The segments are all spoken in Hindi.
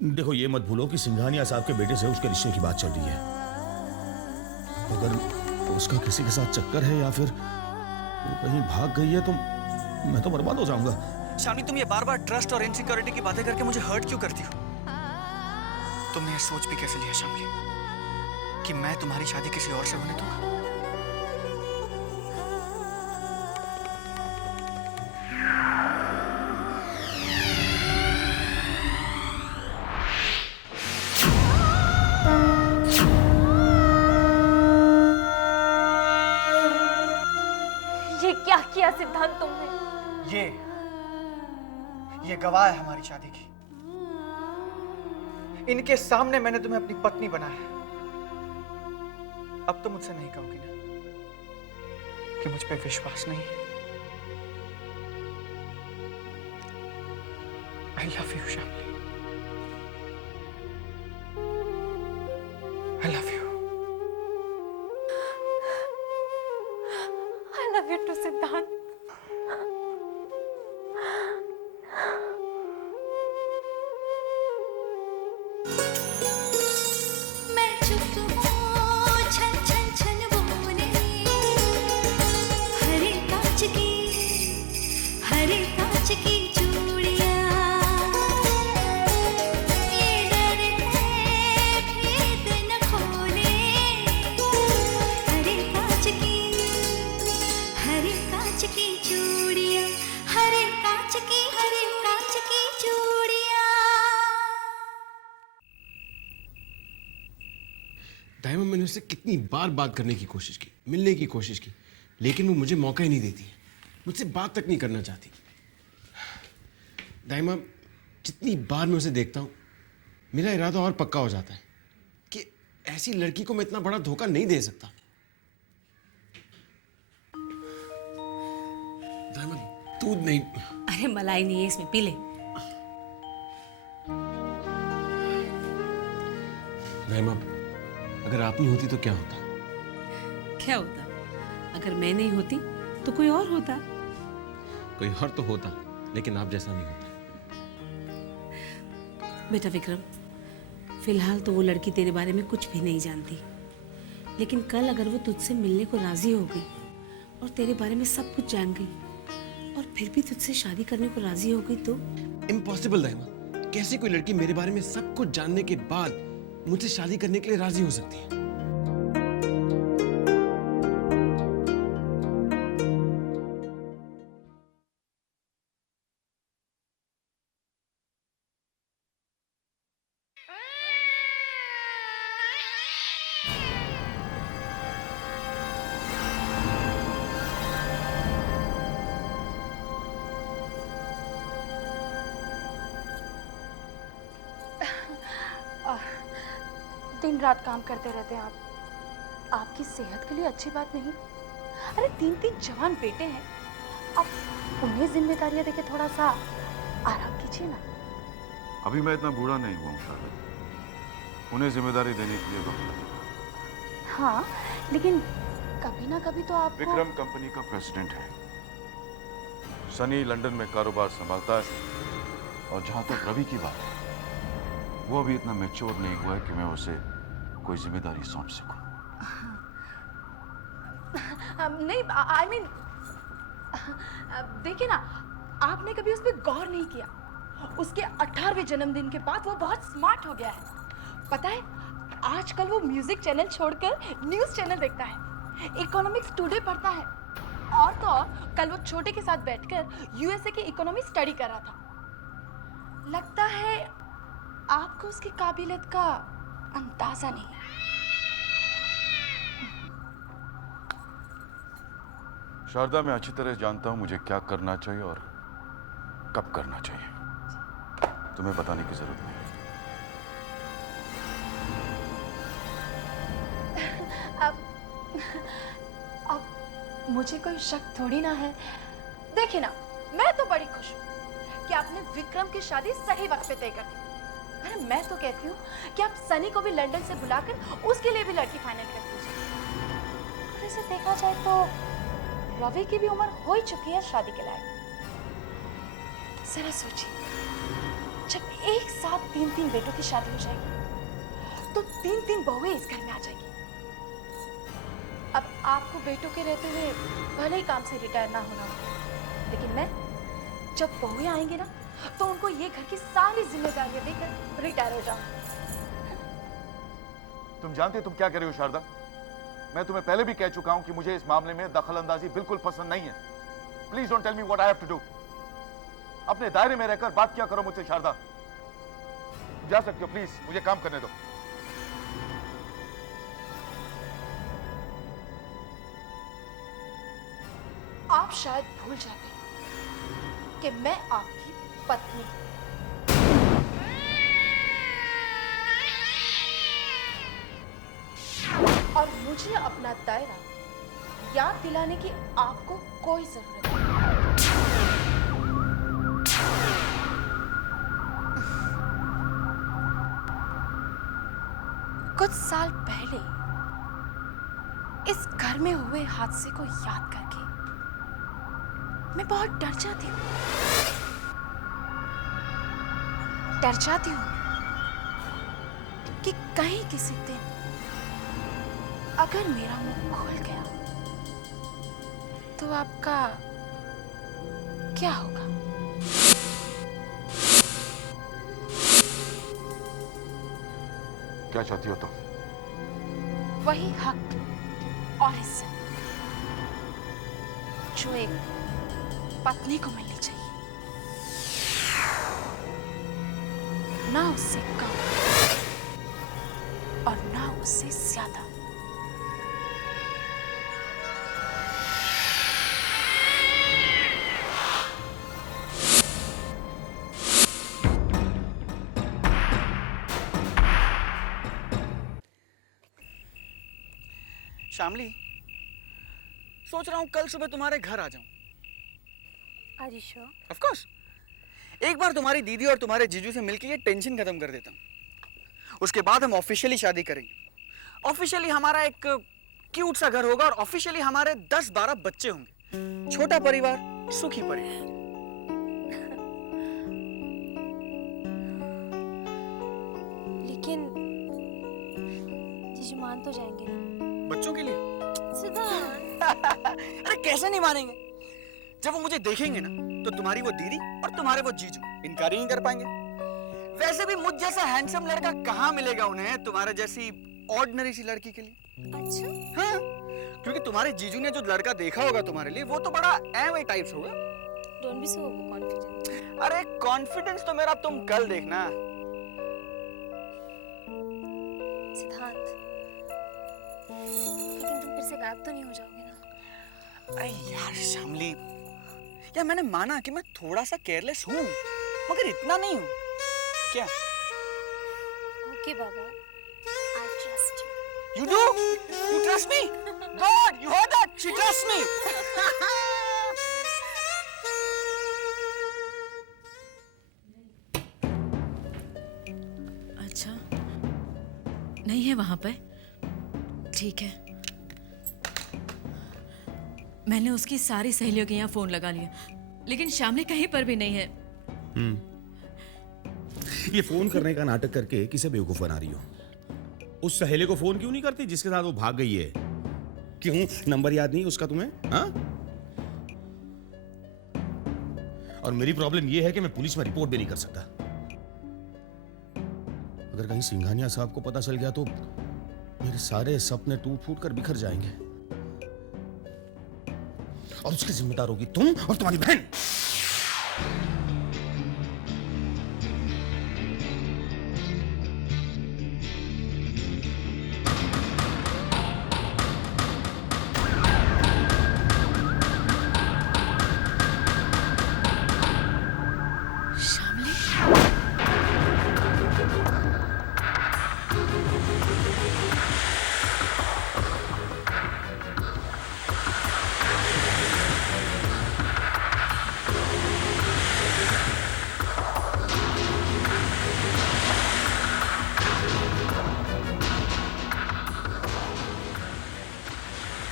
देखो, ये मत भूलो कि सिंघानिया साहब के बेटे से उसके रिश्ते की बात चल रही है। अगर उसका किसी के साथ चक्कर है या फिर वो कहीं भाग गई है तो मैं तो बर्बाद हो जाऊंगा। शामी, तुम ये बार बार ट्रस्ट और इनसिक्योरिटी की बातें करके मुझे हर्ट क्यों करती हो? तुमने ये सोच भी कैसे लिया शामली कि मैं तुम्हारी शादी किसी और से होने दूंगा? ये क्या किया सिद्धांत तुमने? ये गवाह है हमारी शादी की। इनके सामने मैंने तुम्हें अपनी पत्नी बनाया है। अब तो मुझसे नहीं कहोगी ना कि मुझ पे विश्वास नहीं है? I love you Shamli, I love you. I love you too, सिद्धांत। मैं चुप हूँ छन छन छन बोले हरे कांच की चूड़ियाँ ये डर है भेद न खोले हरे कांच की चूड़ियाँ हरे कांच की चूड़ियाँ। डायमंड, मैंने उससे कितनी बार बात करने की कोशिश की, मिलने की कोशिश की, लेकिन वो मुझे मौका ही नहीं देती है, मुझसे बात तक नहीं करना चाहती। दाइमा, जितनी बार मैं उसे देखता हूँ मेरा इरादा और पक्का हो जाता है कि ऐसी लड़की को मैं इतना बड़ा धोखा नहीं दे सकता। दाइमा, दूध नहीं। अरे मलाई नहीं है इसमें, पी ले। दाइमा, अगर आप नहीं होती तो क्या होता? क्या होता? अगर मैं नहीं होती तो कोई और होता। कोई और तो होता, लेकिन आप जैसा नहीं होता। बेटा विक्रम, फिलहाल तो वो लड़की तेरे बारे में कुछ भी नहीं जानती, लेकिन कल अगर वो तुझसे मिलने को राजी हो गई और तेरे बारे में सब कुछ जान गई और फिर भी तुझसे शादी करने को राजी हो गई तो? इम्पॉसिबल दाइमा, कैसे कोई लड़की मेरे बारे में सब कुछ जानने के बाद मुझसे शादी करने के लिए राजी हो सकती है? दिन रात काम करते रहते हैं आप। आपकी सेहत के लिए अच्छी बात नहीं। अरे 3 जवान बेटे हैं, अब उन्हें जिम्मेदारियां देके थोड़ा सा आराम कीजिए ना। अभी मैं इतना बूढ़ा नहीं हुआ हूँ शायद उन्हें जिम्मेदारी देने के लिए वक्त लगेगा। हाँ, लेकिन कभी ना कभी तो आपको। विक्रम कंपनी का प्रेसिडेंट है, सनी लंदन में कारोबार संभालता है, और जहां तक रवि की बात है, वो अभी इतना मैच्योर नहीं हुआ है कि मैं उसे कोई जिम्मेदारी सौंप सकूं। नहीं, आई मीन देखिए ना, आपने कभी उस पर गौर नहीं किया। उसके 18वें जन्मदिन के बाद वो बहुत स्मार्ट हो गया है। पता है, आजकल वो म्यूजिक चैनल छोड़कर न्यूज़ चैनल देखता है, इकोनॉमिक्स टुडे पढ़ता है, और तो और कल वो छोटे के साथ बैठकर यूएसए की इकोनॉमी स्टडी कर रहा था। लगता है आपको उसकी काबिलियत का अंदाजा नहीं है। शारदा, मैं अच्छी तरह जानता हूं मुझे क्या करना चाहिए और कब करना चाहिए। तुम्हें बताने की जरूरत नहीं। अब मुझे कोई शक थोड़ी ना है। देखिए ना, मैं तो बड़ी खुश हूँ कि आपने विक्रम की शादी सही वक्त पे तय कर दी। अरे मैं तो कहती हूँ कि आप सनी को भी लंदन से बुलाकर उसके लिए भी लड़की फाइनल कर दीजिए। और इसे देखा जाए तो रवि की भी उम्र हो ही चुकी है शादी के लायक। जरा सोचिए। जब एक साथ 3-3 बेटों की शादी हो जाएगी तो 3-3 बहुएं इस घर में आ जाएगी। अब आपको बेटों के रहते हुए भले ही काम से रिटायर ना होना हो, लेकिन मैं जब बहुएं आएंगी ना तो उनको ये घर की सारी जिम्मेदारियां देकर रिटायर हो जाऊंगी। तुम जानते तुम क्या कर रही हो शारदा? मैं तुम्हें पहले भी कह चुका हूं कि मुझे इस मामले में दखलंदाजी बिल्कुल पसंद नहीं है। Please don't tell me what I have to do. अपने दायरे में रहकर बात क्या करो मुझसे शारदा। जा सकते हो, प्लीज मुझे काम करने दो। आप शायद भूल जाते हैं कि मैं आपकी पत्नी हूं। और मुझे अपना दायरा याद दिलाने की आपको कोई जरूरत नहीं। कुछ साल पहले इस घर में हुए हादसे को याद करके मैं बहुत डर जाती हूँ। डर जाती हूँ कि कहीं किसी दिन अगर मेरा मुंह खुल गया तो आपका क्या होगा? क्या चाहती हो तुम? वही हक और इज्जत जो एक पत्नी को मिलनी चाहिए, ना उससे कम और ना उससे ज्यादा। शामली, सोच रहा हूँ कल सुबह तुम्हारे घर आ जाऊं। Are you sure? Of course. एक बार तुम्हारी दीदी और तुम्हारे जीजू से मिलकर ये टेंशन खत्म कर देता हूँ। उसके बाद हम ऑफिशियली शादी करेंगे। ऑफिशियली हमारा एक क्यूट सा घर होगा और ऑफिशियली हमारे 10-12 बच्चे होंगे। छोटा परिवार, सुखी परिवार। लेकिन जीजू मान तो जाएंगे ना? बच्चों के लिए? सिद्धांत, अरे कैसे नहीं मानेंगे? जब वो मुझे देखेंगे ना तो तुम्हारी वो दीदी और तुम्हारे वो जीजू इनकार ही नहीं कर पाएंगे। वैसे भी मुझ जैसा हैंडसम लड़का कहाँ मिलेगा उन्हें तुम्हारे जैसी ऑर्डिनरी सी लड़की के लिए। अच्छा, हाँ, क्योंकि तुम्हारे जीजू ने जो लड़का देखा होगा तुम्हारे लिए वो तो बड़ा एवं टाइप्स होगा। Don't be so confident. अरे कॉन्फिडेंस तो मेरा तुम कल देखना। सिद्धांत, लेकिन तुम फिर से गायब तो नहीं हो जाओगे ना? अरे यार शामली, यार मैंने माना कि मैं थोड़ा सा केयरलेस हूँ, मगर इतना नहीं हूँ। क्या? Okay Baba, I trust you. You do? You trust me? God, you heard that? She trusts me. अच्छा, नहीं है वहां पे? ठीक है। मैंने उसकी सारी सहेलियों के यहाँ फोन लगा लिया, लेकिन शामली कहीं पर भी नहीं है। ये फोन करने का नाटक करके किसे बेवकूफ बना रही हो? उस सहेली को फोन क्यों नहीं करती जिसके साथ वो भाग गई है? क्यों नंबर याद नहीं उसका तुम्हें? हाँ? और मेरी प्रॉब्लम ये है कि मैं पुलिस में रिपोर्ट भी नहीं कर सकता। अगर कहीं सिंघानिया साहब को पता चल गया तो मेरे सारे सपने टूट फूट कर बिखर जाएंगे और उसकी जिम्मेदार होगी तुम और तुम्हारी बहन।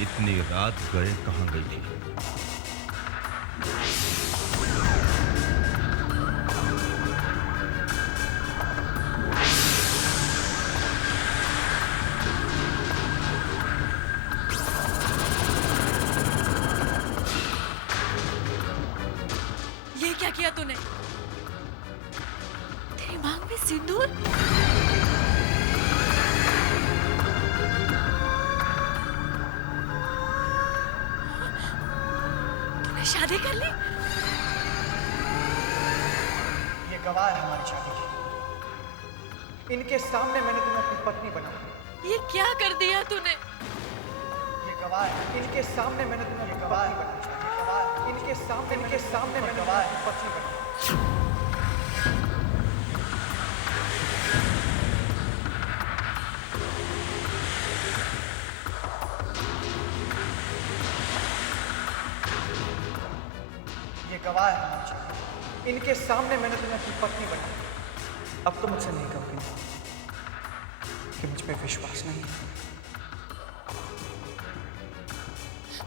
इतनी रात गए कहां गई? सिंदूर? तूने शादी कर ली? ये गवाह है हमारी शादी की। इनके सामने मैंने तुम्हें अपनी पत्नी बनाया। ये क्या कर दिया तूने? ये गवाह है। इनके सामने मैंने तुम्हें अपनी पत्नी बनाया। ये गवाह है। इनके सामने मैंने गवाह है पत्नी बनाया। ये गवाह है हमारी शादी की। इनके सामने मैंने तुम्हें अपनी पत्नी बनाया। अब तो मुझसे नहीं कहोगे कि मुझ पे विश्वास नहीं है।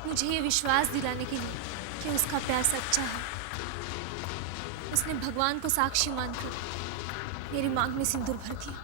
मुझे ये विश्वास दिलाने के लिए कि उसका प्यार सच्चा है, उसने भगवान को साक्षी मानकर मेरी मांग में सिंदूर भर दिया।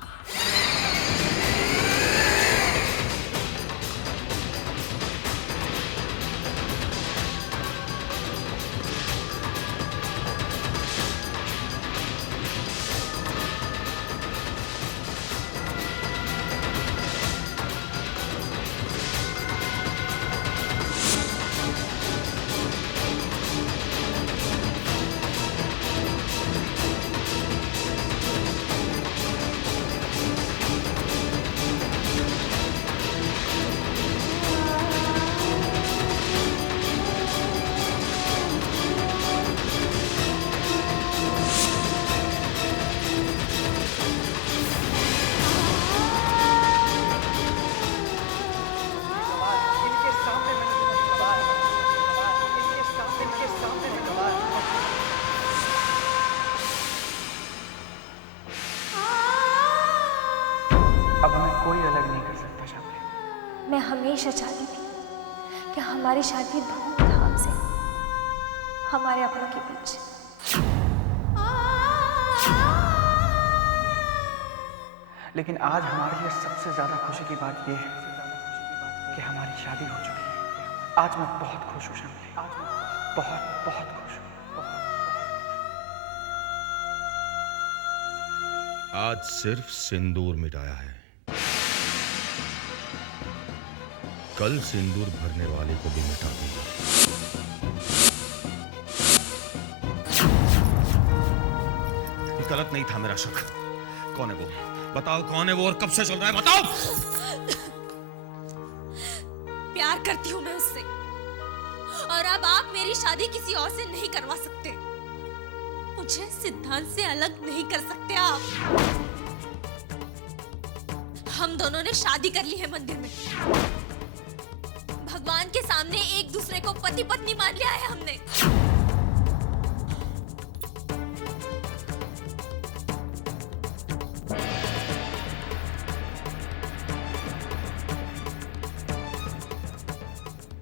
अब हमें कोई अलग नहीं कर सकता शादी। मैं हमेशा चाहती थी कि हमारी शादी धूमधाम से हमारे अपनों के बीच। लेकिन आज हमारे लिए सबसे ज्यादा खुशी की बात यह है कि हमारी शादी हो चुकी है। आज मैं बहुत खुश हूँ शम्मी। आज मैं बहुत बहुत खुश हूँ। आज सिर्फ सिंदूर मिटाया है, कल सिंदूर भरने वाले को भी मिटा दूंगा। गलत नहीं था मेरा शक। कौन है वो? बताओ कौन है वो और कब से चल रहा है? बताओ। प्यार करती हूँ मैं उससे, और अब आप मेरी शादी किसी और से नहीं करवा सकते। मुझे सिद्धांत से अलग नहीं कर सकते आप। हम दोनों ने शादी कर ली है मंदिर में। भगवान के सामने एक दूसरे को पति पत्नी मान लिया है हमने।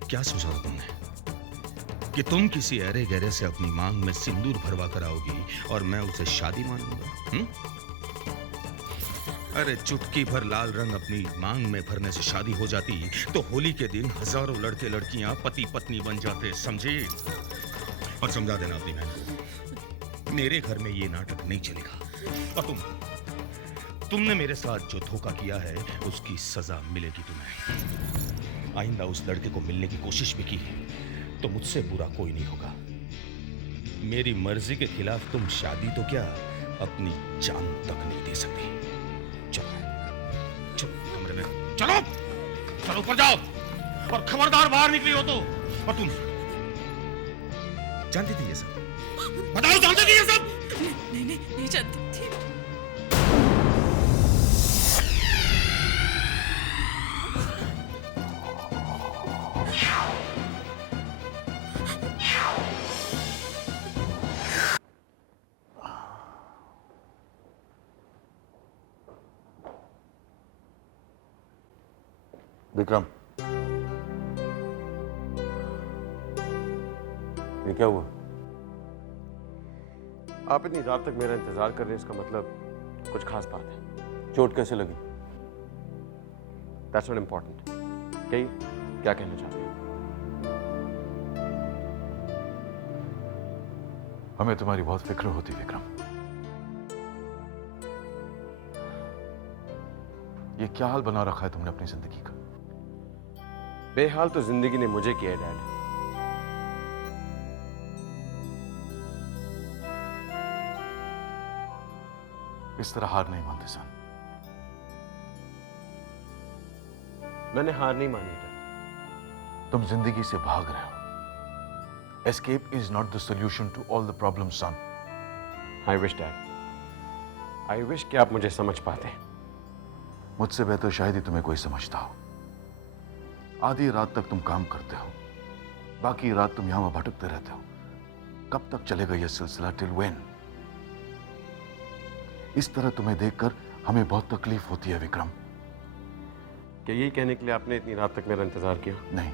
क्या सोचा था तुमने कि तुम किसी अरे गहरे से अपनी मांग में सिंदूर भरवा कर आओगी और मैं उसे शादी मान लूंगा? अरे चुटकी भर लाल रंग अपनी मांग में भरने से शादी हो जाती तो होली के दिन हजारों लड़के लड़कियां पति पत्नी बन जाते, समझे? और समझा देना अपनी बहन को, मेरे घर में ये नाटक नहीं चलेगा। और तुमने मेरे साथ जो धोखा किया है उसकी सजा मिलेगी तुम्हें। आइंदा उस लड़के को मिलने की कोशिश भी की तो मुझसे बुरा कोई नहीं होगा। मेरी मर्जी के खिलाफ तुम शादी तो क्या अपनी जान तक नहीं दे सकती। चलो चलो कमरे में चलो, चलो ऊपर जाओ और खबरदार बाहर निकली हो तो। और तुम जानती थी ये सब? बताओ जानती थी ये सब? नहीं जानती थी। विक्रम, ये क्या हुआ? आप इतनी रात तक मेरा इंतजार कर रहे हैं, इसका मतलब कुछ खास बात है। चोट कैसे लगी? That's not important. क्या कहना चाहते हैं? हमें तुम्हारी बहुत फिक्र होती विक्रम। ये क्या हाल बना रखा है तुमने अपनी जिंदगी का? बेहाल तो जिंदगी ने मुझे किया है डैड। इस तरह हार नहीं मानते सन। मैंने हार नहीं मानी डैड। तुम जिंदगी से भाग रहे हो। Escape is not the solution to all the problems, son. I wish dad, I wish कि आप मुझे समझ पाते। मुझसे बेहतर शायद ही तुम्हें कोई समझता हो। आधी रात तक तुम काम करते हो, बाकी रात तुम यहां भटकते रहते हो। कब तक चलेगा यह सिलसिला? Till when? इस तरह तुम्हें देखकर हमें बहुत तकलीफ होती है विक्रम। क्या यही कहने के लिए आपने इतनी रात तक मेरा इंतजार किया? नहीं,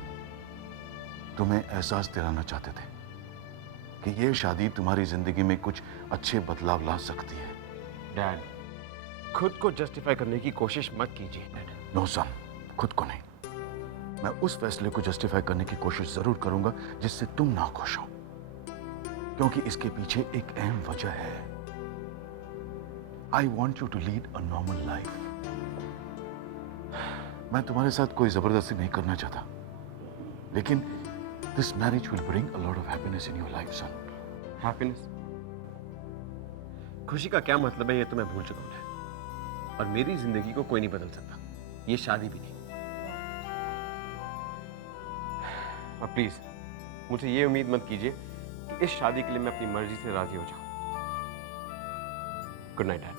तुम्हें एहसास दिलाना चाहते थे कि यह शादी तुम्हारी जिंदगी में कुछ अच्छे बदलाव ला सकती है। डैड, खुद को जस्टिफाई करने की कोशिश मत कीजिए डैड। नो सन, खुद को नहीं। मैं उस फैसले को जस्टिफाई करने की कोशिश जरूर करूंगा जिससे तुम ना खुश हो, क्योंकि इसके पीछे एक अहम वजह है। I want you to lead a normal life. मैं तुम्हारे साथ कोई जबरदस्ती नहीं करना चाहता, लेकिन this marriage will bring a lot of happiness in your life son. Happiness? खुशी का क्या मतलब है ये तो मैं भूल चुका हूं डैड। और मेरी जिंदगी को कोई नहीं बदल सकता, ये शादी भी नहीं। अब प्लीज मुझे ये उम्मीद मत कीजिए कि इस शादी के लिए मैं अपनी मर्जी से राजी हो जाऊं। Good night dad.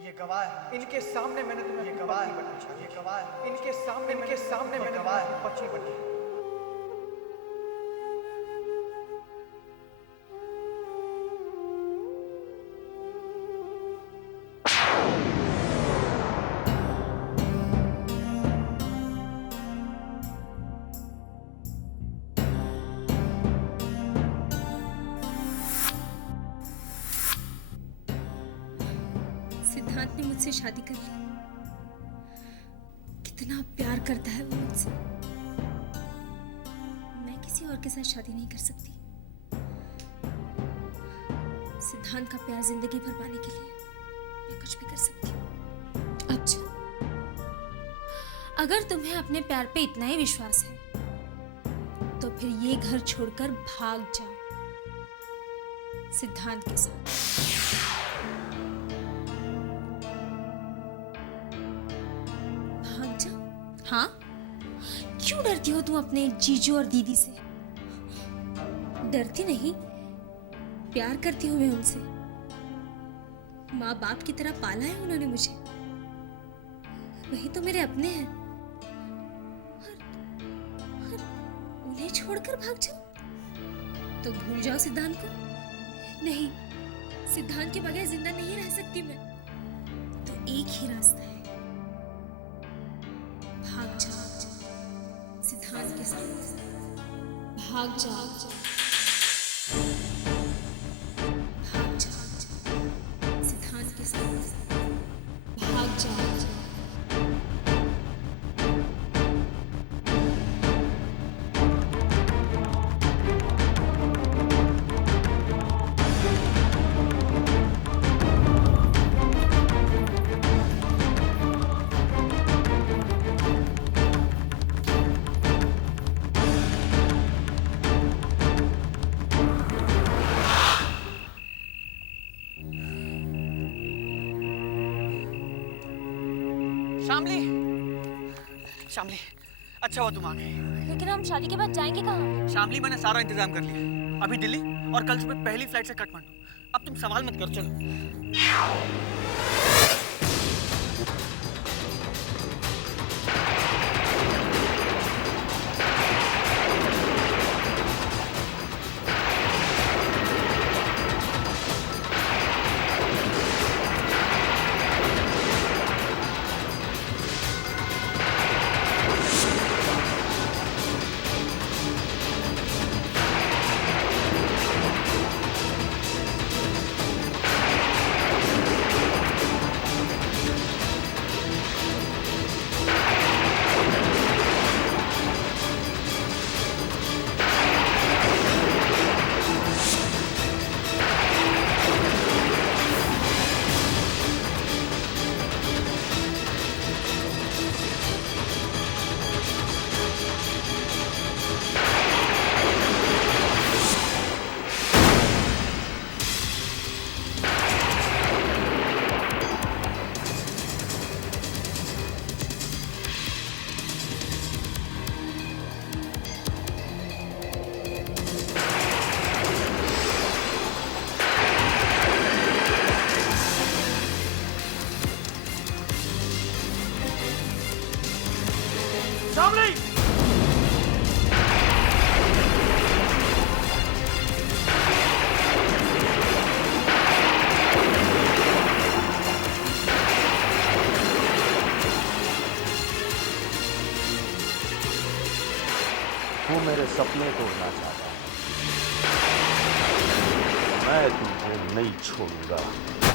ये गवाह है, इनके सामने मैंने तुम्हें ये गवाह बनाया। ये गवाह है, इनके सामने मैंने गवाह है पत्नी बनी। सिद्धांत ने मुझसे शादी कर ली। कितना प्यार करता है वो मुझसे। मैं किसी और के साथ शादी नहीं कर सकती। सिद्धांत का प्यार जिंदगी भर पाने के लिए मैं कुछ भी कर सकती हूँ। अच्छा, अगर तुम्हें अपने प्यार पे इतना ही विश्वास है तो फिर ये घर छोड़कर भाग जाओ सिद्धांत के साथ। भाग जाओ? हाँ, क्यों डरती हो तुम अपने जीजू और दीदी से? डरती नहीं, प्यार करती हूँ मैं उनसे। माँ बाप की तरह पाला है उन्होंने मुझे। वही तो मेरे अपने हैं। और उन्हें छोड़कर भाग जाओ तो भूल जाओ सिद्धांत को। नहीं, सिद्धांत के बगैर जिंदा नहीं रह सकती मैं। तो एक ही रास्ता है, भाग जाओ सिद्धांत के साथ। भाग जाओ, भाग जाओ सिद्धांत के साथ। भाग जाओ। शामली, शामली, अच्छा हुआ तुम आ गई। लेकिन हम शादी के बाद जाएंगे कहाँ? शामली, मैंने सारा इंतजाम कर लिया। अभी दिल्ली और कल सुबह पहली फ्लाइट से काठमांडू। अब तुम सवाल मत करो, चलो। शामली! वो मेरे सपने तोड़ना चाहता है, मैं तुझे नहीं छोड़ूंगा।